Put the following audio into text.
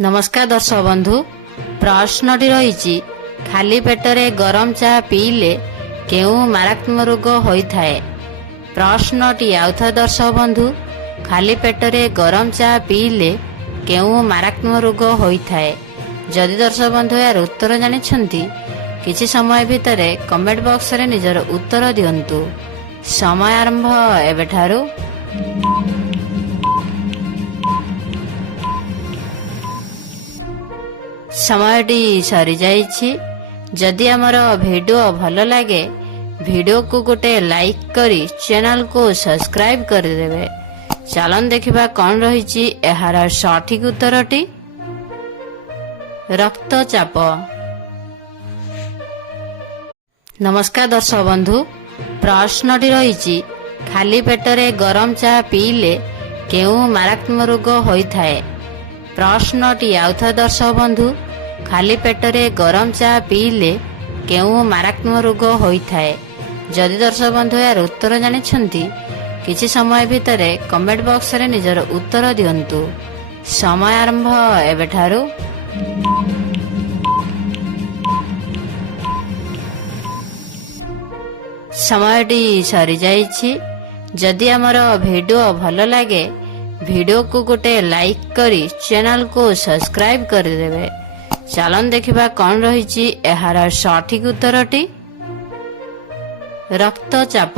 नमस्कार दर्शक बंधु प्रश्नटी रही खाली पेटरे गरम चाह पीले केउ मारात्मक रोग होता है। प्रश्नटी आउथा दर्शक बंधु खाली पेटरे गरम चाह पीले केउ मारात्मक रोग होता है। जदि दर्शक बंधु यार उत्तर जानिछंती किछि समय भितर कमेंट बॉक्स रे निजर उत्तर दियंतु। समय आरंभ एबेठारु। समयटी सरी जाइछि। जदि आमर वीडियो भल लगे वीडियो को गोटे लाइक करी चैनल को सब्सक्राइब कर देबे। चलन देखिबा कौन रही एहार सठिक उत्तरटी रक्तचाप। नमस्कार दर्शक बंधु प्रश्नटी रही खाली पेटरे गरम चाह पीले केउ मारात्मक रोग होता है। प्रश्नटी आउथा दर्शक बंधु खाली पेटरे गरम चाह पीले केउ मारात्मक रोग होता है। जदि दर्शक बंधु यार उत्तर जानिछंती किछि समय भितर कमेंट बॉक्स रे निजर उत्तर दियंतु। समय आरंभ एबेठारु। समयटी सरी जाइछि। जदि आमर वीडियो भल लगे वीडियो को गोटे लाइक करी चैनल को सब्सक्राइब कर देबे। चलन देखिबा कौन रही एहार सठिक उत्तरटी रक्तचाप।